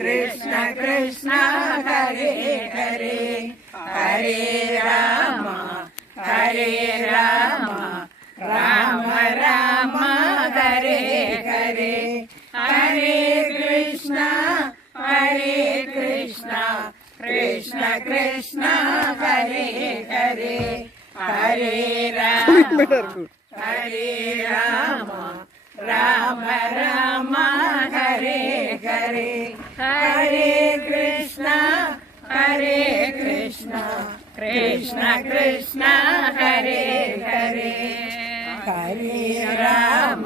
कृष्ण कृष्ण हरे हरे हरे राम राम राम हरे हरे हरे कृष्ण कृष्ण कृष्ण हरे हरे हरे राम राम राम हरे हरे हरे कृष्ण कृष्ण कृष्ण हरे हरे हरे राम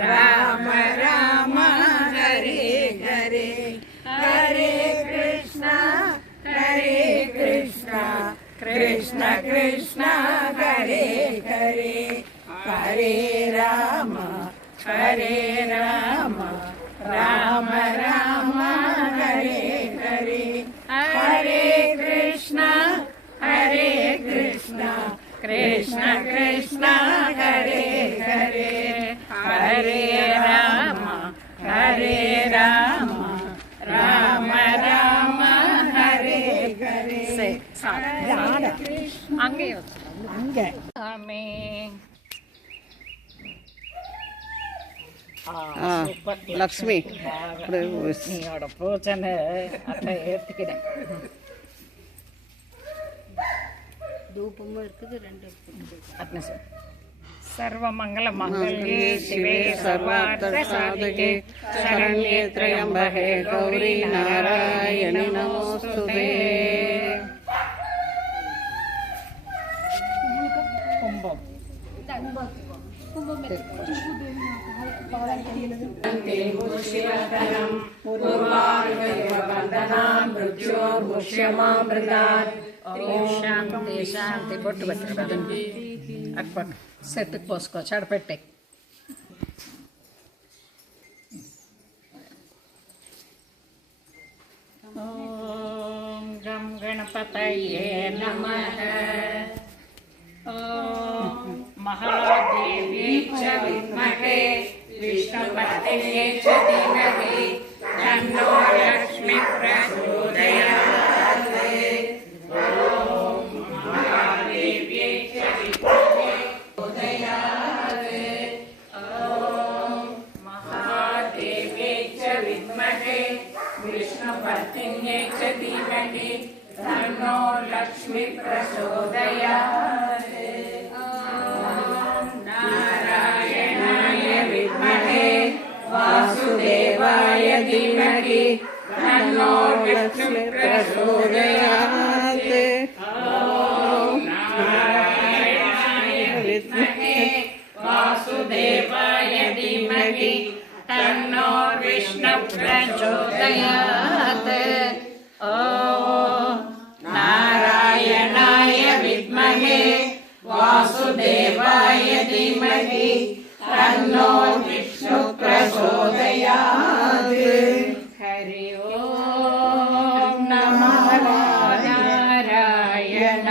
राम राम हरे हरे हरे कृष्ण कृष्ण कृष्ण हरे हरे हरे राम राम राम हरे हरे हरे कृष्ण कृष्ण कृष्ण हरे हरे हरे राम राम राम हरे हरे லக்ஷ்மி நீயோட பூச்சனை அத்தை ஏற்றுக்கிறேன். தூபமும் இருக்குது, ரெண்டு सर्वमंगल मंगल्ये शिवे सर्वार्थ साधके शरण्ये त्र्यंबके गौरी नारायणि नमोस्तुते. कुंभम శాంతి శాంతి బొట్టు పెట్టండి. అక్బర్ సెత్తుకు పోసుకో చెడపెట్టే. ఓం గం గణపతయే నమః. ఓం మహాదేవి చ విద్మహే విష్ణుపత్న్యే చ ధీమహి తన్నో లక్ష్మీ ప్రచోదయాత్. ఓం మహాదేవి చ విద్మహే विष्णुपत्न्ये च धीमहि तन्नो लक्ष्मी प्रचोदयात्. नारायणाय विद्महे वासुदेवाय धीमहि तन्नो लक्ष्मी प्रचोदयात्. नारायणाय विद्महे वासुदेवाय धीमहि तन्नो विष्णु प्रचोदयात्. ओम नारायणाय विद्महे वासुदेवाय धीमहि तन्नो विष्णु प्रचोदयात्. हरि ओम नमो नारायण.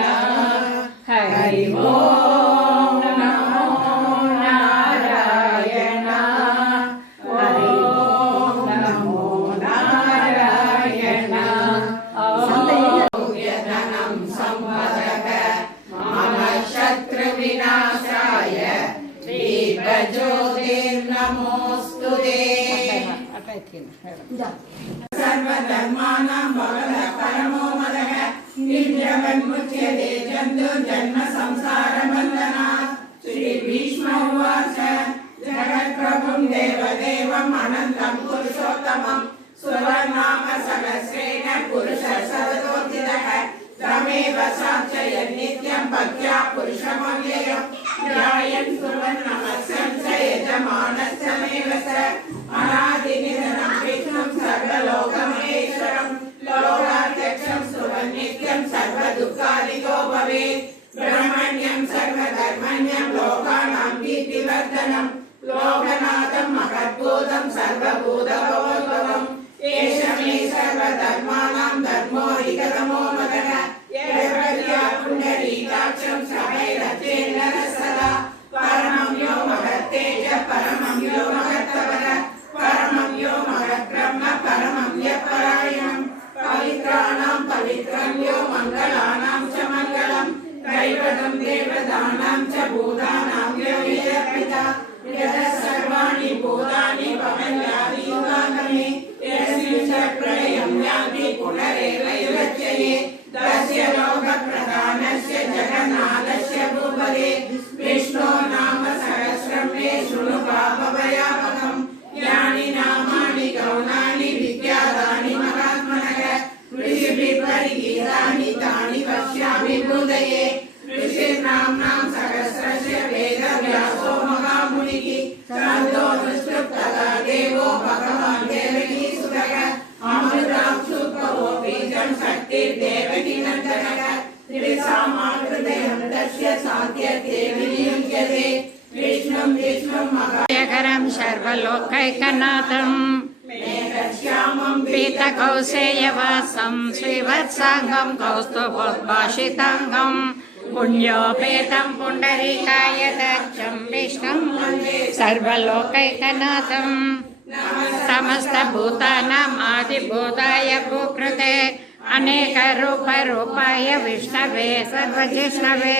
हरि ओम नमो नारायण. हरि ओम नमो नारायण. धनं संवदक मम शत्रु विनाशाय दीपज्योतिर्नमोस्तुते. सर्वधर्माणां भगवतः परमो मदः निर्जगन्मुच्यते जन्तुर्जन्म संसारबन्धनात्. श्री भीष्म उवाच जगत्प्रभुं देवदेवम् अनन्तं पुरुषोत्तमं सुवर्णाम सहस्रेण पुरुषः सर्वतोऽर्थितः तमेव साक्षयन् नित्यं भक्त्या पुरुषमव्ययम् ध्यायन् कुर्वन् नमस्यं स यजमानश्च मेव स अनादिनिधनं विष्णुं सर्वलोकमहेश्वरं लोकाध्यक्षं स्तुवन् नित्यं सर्वदुःखादिको भवेत्. ब्रह्मण्यं सर्वधर्मण्यं लोकानां कीर्तिवर्धनं लोकनाथं महद्भूतं सर्वभूतभवोद्भवम्. एष मे सर्वधर्माणां धर्मोऽधिकतमो मदः यत्प्रज्ञा पुण्डरीकाक्षं सभैरथेन सदा परमं यो महत्तेज परमं यो महत्तवः परमं यो सर्वलोकैकनाथं पीतकौसेयवासं श्रीवत्साङ्गं कौस्तुभोद्भाषिताङ्गं पुण्योपेतं पुण्डरीकाय दक्षं विष्णुं सर्वलोकैकनाथं समस्तभूतानाम् आदिभूताय भूकृते अनेकरूपरूपाय विष्णवे सर्वजिष्णवे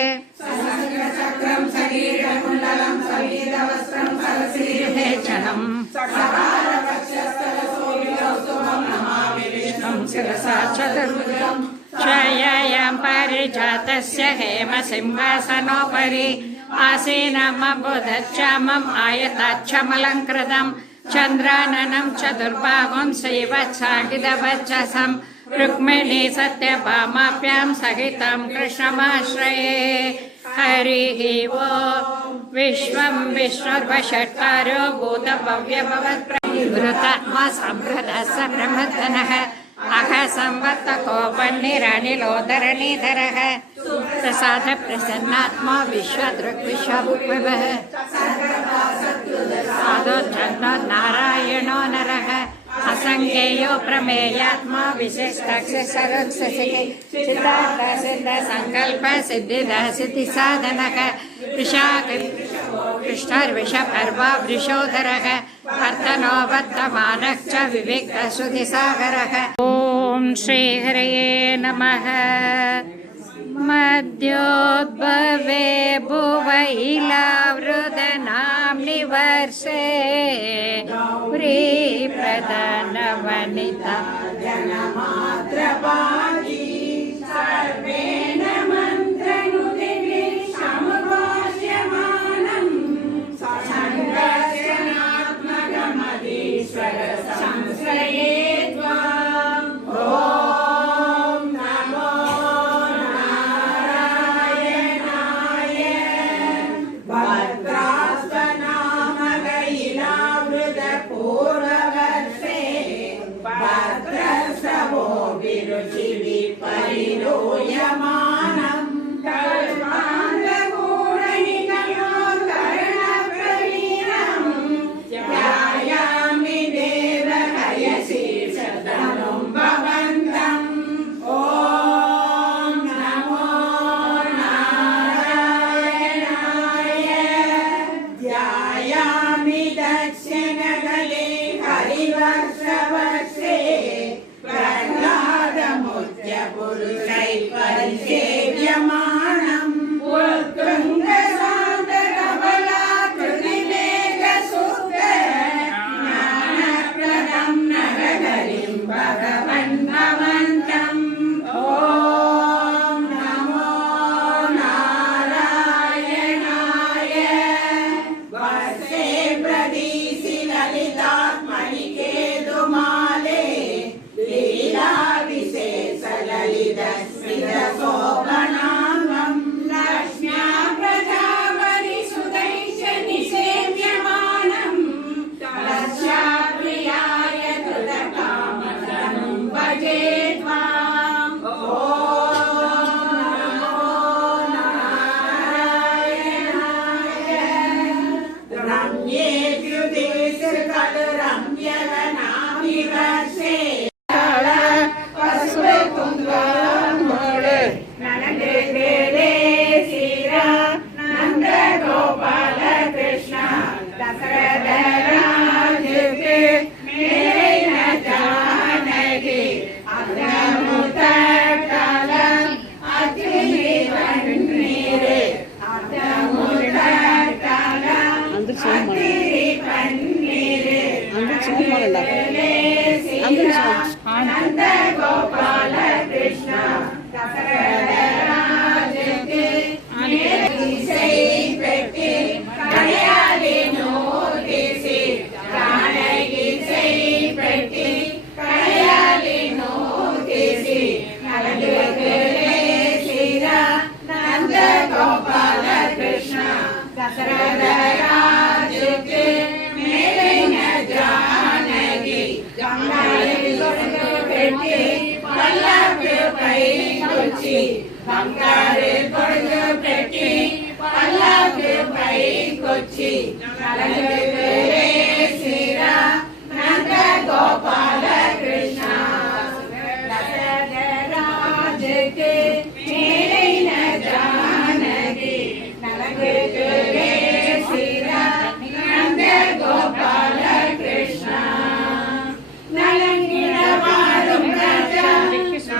शिरसा चतुर्भुजं छायायां पारिजातस्य हेमसिंहासनोपरि आसीनमबुधच्छामम् आयताच्छमलङ्कृतं चन्द्राननं चतुर्बाहुं श्रीवत्साङ्गितवक्षसं रुक्मिणी सत्यभामाभ्यां सहितं कृष्णमाश्रये हरिः ओम् विश्वं विष्णुर्वषट्कारो भूतभव्यभवत्प्रवृतात्मा सम्भृतस्य प्रमथनः अह संवर्तको वह्निरानिलोदरणीधरः प्रसाद प्रसन्नात्मा विश्वदृग्विश्वभुवः साधोच्छन्दो नारायणो नरः असंज्ञेयो प्रमेयात्मा विशिष्टक्षरक्षसिके सिद्धार्थ सिद्ध संकल्प सिद्धिदा सिद्धि साधनः कृष्णर्विषपर्वा वृषोधरः वर्तनो वर्तमानः च विविक्तश्रुतिसागरः। ॐ श्रीहरये नमः। मध्योद्भवे भुवैलावृतनाम्नि वर्षे प्रीप्रदनवनिता जनमात्रपाणि सर्वेण मन्त्रनुदिभिः समुपास्यमानं संघर्षणात्मकमधीश्वर संश्रये त्वाम्। கொச்சி பங்காரு கொழுந்து பெட்டி பல்லாக்கு பை கொச்சி நலங்குக்கு சீரா நந்த கோபால கிருஷ்ணா ராஜுக்கு மேலின ஜானகி நலங்குக்கு சீரா நந்த கோபால கிருஷ்ணா நலங்கிட வாரும் ராஜா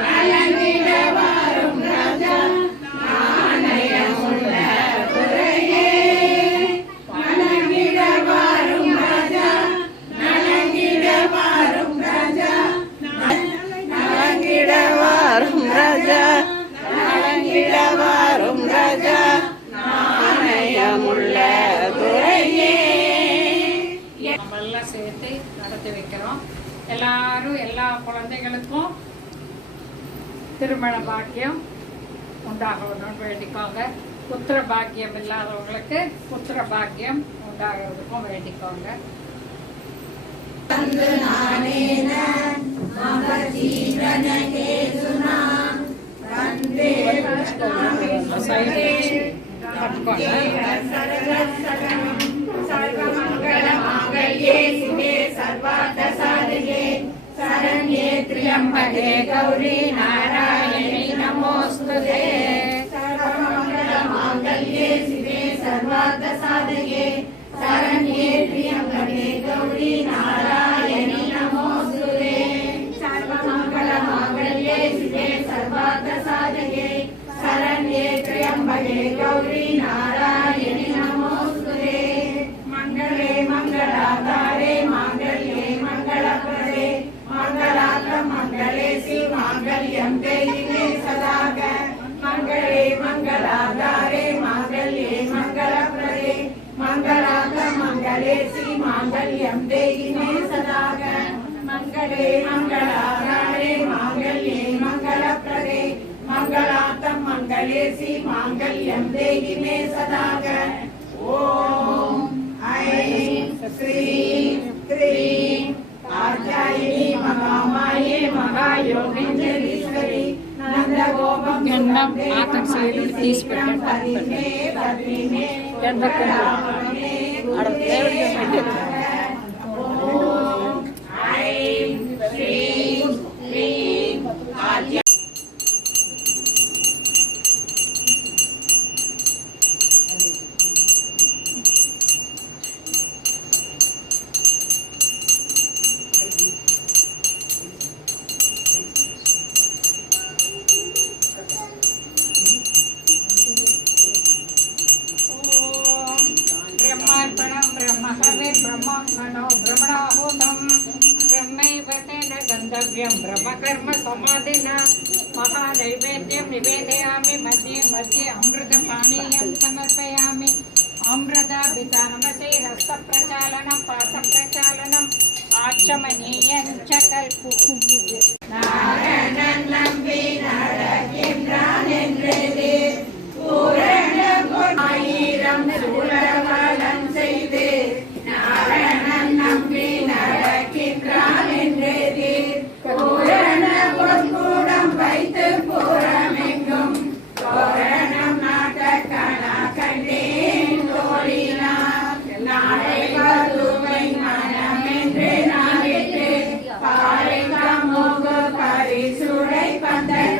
நலங்கிட வாரும் ராஜா நாணயமுள்ள துறையே நலங்கிட வாரும் ராஜா நலங்கிட வாரும் ராஜா நலங்கிட வாரும் ராஜா நலங்கிட வாரும் ராஜா நாணயமுள்ள துறையே. நம்ம எல்லாம் சேர்த்து நடத்தி வைக்கிறோம். எல்லாரும் எல்லா குழந்தைகளுக்கும் திருமண பாக்கியம் உண்டாகணும்னு வேண்டிக்கோங்க. புத்திர பாக்கியம் இல்லாதவங்களுக்கு புத்திர பாக்கியம் உண்டாகிறதுக்கும் வேண்டிக்கோங்க. शरण्ये त्र्यंबके गौरी नारायणी नमोस्तुते सर्वमंगलमांगल्ये शिवे सर्वार्थसाधके शरण्ये त्र्यंबके गौरी नारायणी नमोस्तुते सर्वमंगलमांगल्ये शिवे सर्वार्थसाधके शरण्ये त्र्यंबके गौरी नारायणी नमोस्तुते मंगले मंगलाधारे मांगल्ये मंगलप्रदे मंगलात्र मंगले श्री मांगल्यं देहि सदाग मंगले मंगलाधारे मांगल्ये मंगलप्रदे मंगलात्र मंगले श्री मांगल्यं देहि सदाग मंगले मंगलाधारे मांगल्ये मंगलप्रदे मंगलात्र मंगले श्री मांगल्यं देहि सदाग ओम ऐं श्रीं क्रीं कात्यायनी महामाये महायोगीश्वरी नंदगोपं ఎన్నం ఆతం సైడ్ తీసి పెట్టండి. ओम ऐं श्रीं क्रीं कात्यायनी ब्रह्मार्पणं ब्रह्महविर्ब्रह्मणो ब्रह्मणाहुतं ब्रह्मैव तेन गन्तव्यं ब्रह्मकर्म समाधिना महानैवेद्यं निवेदयामि मध्ये मध्ये अमृतपानीयं समर्पयामि अमृताभिधानमसे हस्तप्रचालनं पादप्रचालनम् आचमनीयं च कल्पु நாரணன் நம்பி நடக்கின்றான் என்றே பூரணம் ஆயிரம் சூழவலம் செய்து நாரணன் நம்பி நடக்கின்றான் என்றே பூரண பொற்கூடம் வைத்து பூரமெங்கும் தோரணம் நாட்டக்கணா கண்டேன் தோழினார் நாளை வதுவை மனம் என்று நாளிட்டு பாலை கமுகு பரிசுடை பந்தல்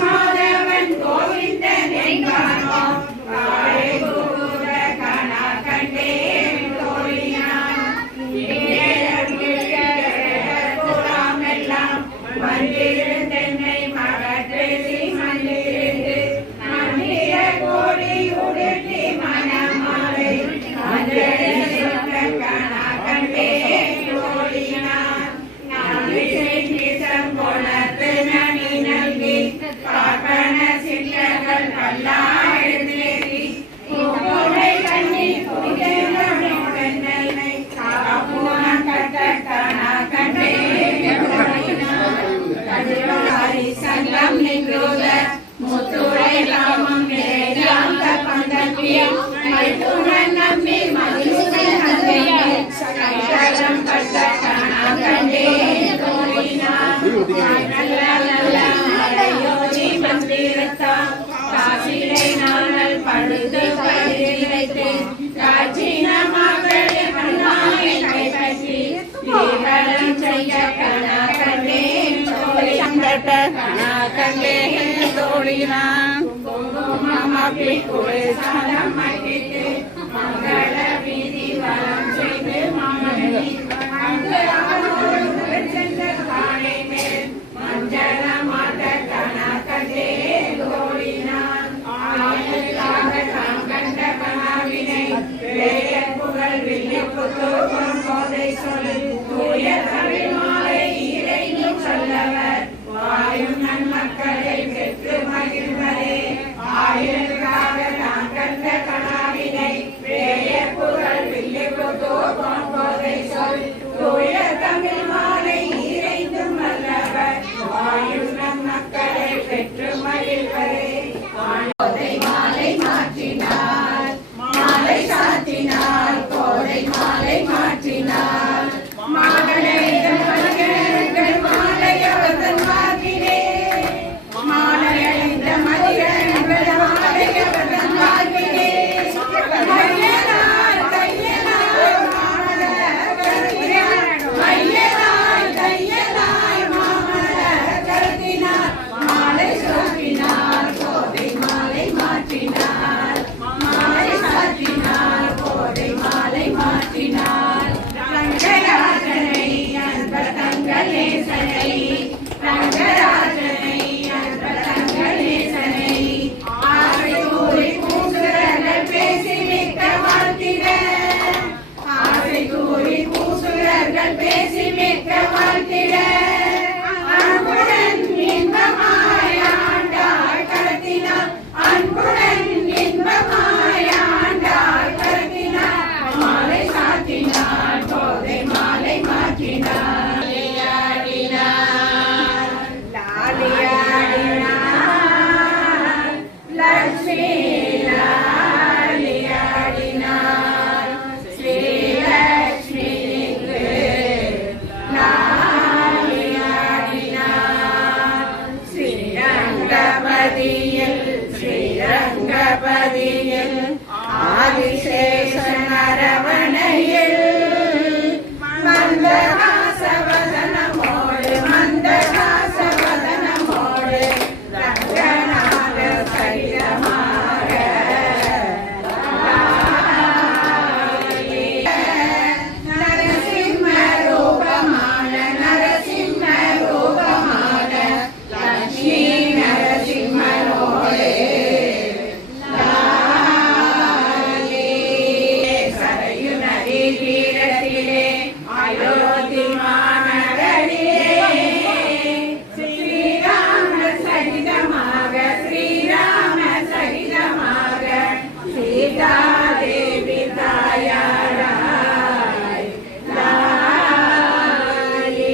மாதவன் கோவிந்தன் என்பானோ பாலை கூற கணா கண்டேன் தோழினார் எல்லாம் வந்திருந்தென்னை மகற்றேசி மன்னிருந்து நன்றிய கோடி உடுத்தி மனமாலை கணா கண்டேன் தோழினார் கொணத்து நனி நல்கி பார்ப்பன சின்னங்கள் பல்லாயிரத்தி பூவை கண்ணி புரிதனை காப்புவன் கட்ட கணா கண்டேன் கதிராரி சங்கம் நின்றுத முத்துரை ராமம் வேதாந்த பந்தப்பியம் மைத்துனன் நம்பி மதுசூதன் நந்தையாய் கைகாலம் கட்ட கணா கண்டேன் தோழினார் நல்ல நல்ல वेङ्कट कण्डे तोडिना कुङ्कुममपि कुलेशालमटिते मङ्गल वीधि वलं செய்து மமனி மஞ்சள மாட்ட கணக்கண்டே தோடினான் ஆயத்தாக தாம் கண்ட கனாவினை வேய புகழ் வில்லி புத்தோகம் போதை சொல்லு தூய தமிழ் மாலை இறையும் சொல்லவர் வாயும் நன்மக்களை பெற்று மகிழ்வரே ஆயத்தாக தாம் கண்ட கனாவினை வேய புகழ் வில்லி புத்தோகம் போதை சொல் தூய தமிழ் மாலை இறைந்தும் வல்லவர் வாயும் நன்மக்களை பெற்று மகிழ்வரே கோதை மாலை மாற்றினார் மாலை சாத்தினார் கோதை மாலை மாற்றினார் மாலை மாலையவதன் வாழ்விலே மாலை அணிந்த மதியங்கள் மாலையவதன் வாழ்விலே மையனாய் கையனாய் மாமல கருத்தினார் மாலை சாத்தினார் கோதை மாலை மாற்றினார் மாலை சாத்தினார் கோதை மாலை மாற்றினார் ரங்கராஜனை அன்பர் தங்கள் நேசனை ரங்கராஜனை அன்பர் தங்கள் நேசனை ஆசை கூறி பூசுரர்கள் பேசி மிக்க வாழ்த்திட ஆசை கூறி பூசுரர்கள் பேசி மிக்க வாழ்த்திட அன்புடன் இன்பமாயாண்டாள் கடத்தினார் அன்புடன் இன்பமாயாண்டாள் கடத்தினார் மாலை சாத்தினார் கோதை மாலை மாற்றினார் லாலியாடினார் லட்சுமி லாலியாடினார் ஸ்ரீலட்சுமிக்கு லாலியாடினார் ஸ்ரீரங்கபதியில் ஆதிசேஷன் அரவணையில் மந்தகாசவதனமோடு ரங்கநாத சகிதமாக நரசிம்ம ரூபமான லட்சுமி நரசிம்மனோடு சரையு நதி தீரத்திலே அயோத்தி மாநகரிலே ஸ்ரீராம சகிதமாக சீதாதேவி தாயாராய் லாலி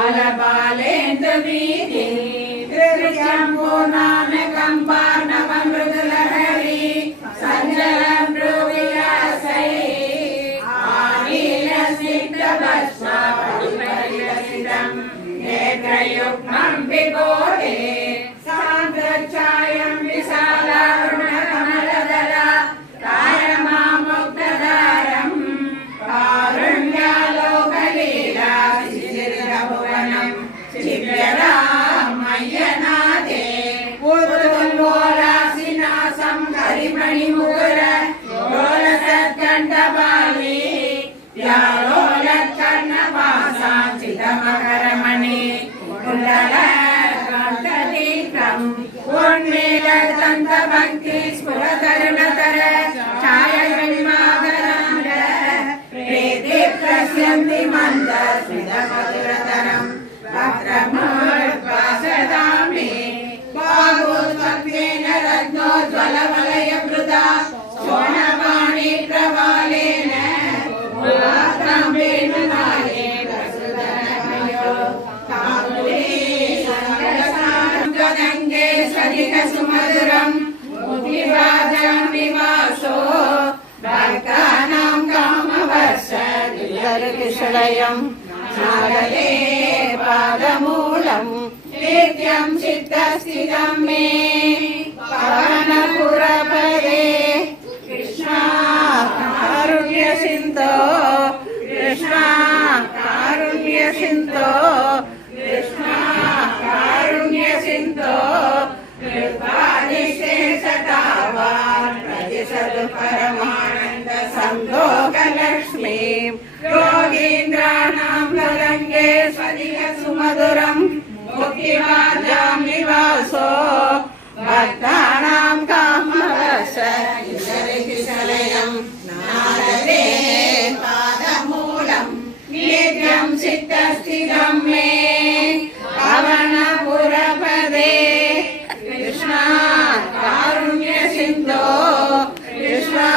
బాలబాలేంద్ర వీధి త్రిశంభూనానకం పార్ణవమృదులహరి సంజలం భ్రువిలాసై ఆనీల సిద్ధభస్మ పరిపరిలసితం నేత్రయుగ్మం విబోధే సాంద్రఛాయం విశాలారుణకమలదల కాయమాముగ్ధదారం కారుణ్యాలోకలీలా శిశిరభువనం చివ్యరామయ్యనాథే ఉత్తుంగోలాసినాసం హరిమణిముగుర లోలసత్కంఠపాలి వ్యాలోలత్కర్ణపాసాం చిదమకరమణి కుండల కంఠదీప్తం ఉన్మీలదంతభక్తి స్ఫురతరుణతర ఛాయగణిమాగరాండ ప్రేదీప్తస్యంతి మందస్మితమధురతరం వక్రమోద్వాసదామి బాహుత్వత్వేన రత్నోజ్వలవలయవృతా సోనపాణి ప్రవాలేన మూలాత్రంబేణ నాలే ప్రసుదనమయో కాములీ సంగసారం గదంగే సరిగ సుమధురం ముక్తిభాజం వివాసో భక్తానాం కామవర్ష కిషలయం నాగలే పాదమూలం నిత్యం చిత్తస్థితం మే పవనపురపదే కృష్ణ परमानन्द सन्दोहलक्ष्मीं योगीन्द्राणां तरङ्गे स्वधिक सुमधुरं मुक्तिमार्गां निवासो भक्तानां कामवशलयं नारदे पादमूलं नित्यं सिद्धस्थितं मे पवनपुरपदे कृष्णा कारुण्य सिन्धो कृष्णा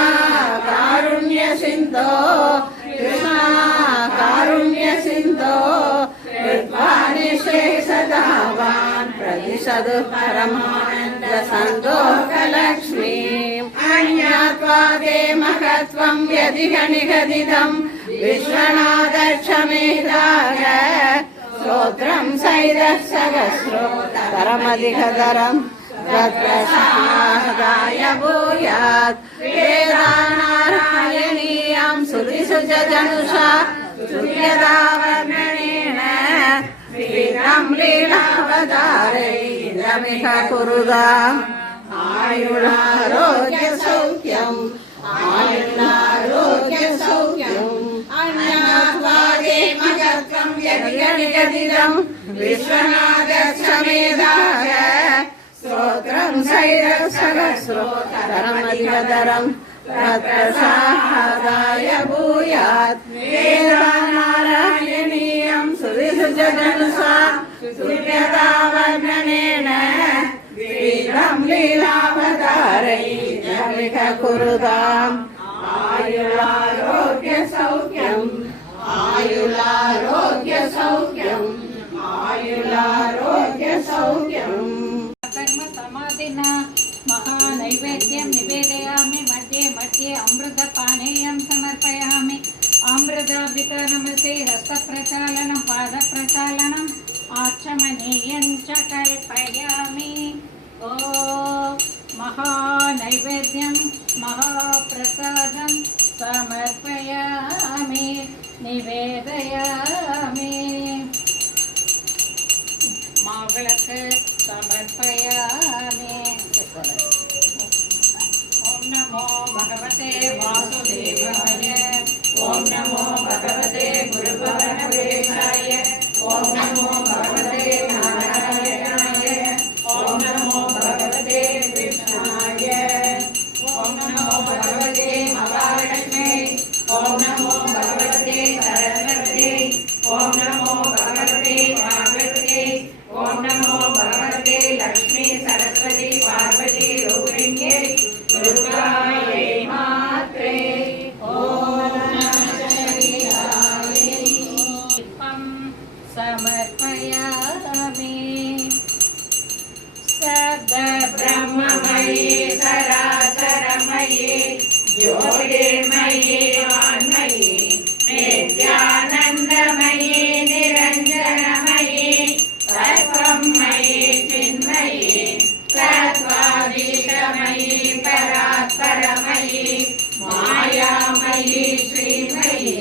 कारुण्य सिन्धो कृष्णा कारुण्य सिन्धो कृत्वानिशेषदावान् प्रतिशदु परमानन्द सन्दोहलक्ष्मीम् अन्यात्वादे महत्त्वं यदिगनिगदिदं विश्वनाथक्षमेदाय स्तोत्रं सैदः सहस्रोत्तरमधिकतरं तत्प्रसादाय भूयात् वेदानारायणीयं श्रुतिषु च जनुषा श्रुत्यदावर्णनेन श्रीरं लीलावतारैरमिह कुरुदाम् आयुरारोग्यसौख्यम् आयुरारोग्यसौख्यम् अन्यात्वादे महत्त्वं यदिगनिगदिदं विश्वनाथक्षमेदाय स्तोत्रं सैरः सहस्रोत्तरमधिकतरं तत्प्रसादाय भूयात् वेदानारायणीयं श्रुतिषु च जनुषा श्रुत्यदावर्णनेन श्रीरं लीलावतारैरमिह कुरुदाम् आयुरारोग्यसौख्यम् आयुरारोग्यसौख्यम् आयुरारोग्यसौख्यम् कर्म समाधिना महानैवेद्यं निवेदयामि मध्ये मध्ये अमृतपानीयं समर्पयामि अमृताभितनमसे हस्तप्रचालनं पादप्रचालनम् आचमनीयं च कल्पयामि ओ महानैवेद्यं महाप्रसादं समर्पयामि निवेदयामि माविळक्कु समर्पयामि ओम नमो भगवते वासुदेवाय ओम नमो भगवते गुरुपरमेश्वराय ओम नमो भगवते नारायणाय ओम नमो भगवते कृष्णाय ओम नमो भगवते महालक्ष्मी ओम नमो भगवते सरस्वती ओम नमो भगवते पार्वती ओम नमो भगवते लक्ष्मी सरस्वती पार्वती रूपिण्ये दुर्गायै मात्रे ओम समर्पयामि सद्ब्रह्ममयी सरासरमयी ज्योतिर्मयी वान्मयी नित्यानन्दमयी निरञ्जनमयी तत्त्वमयी चिन्मयी तत्त्वातीतमयी परात्परमयी मायामयी श्रीमयी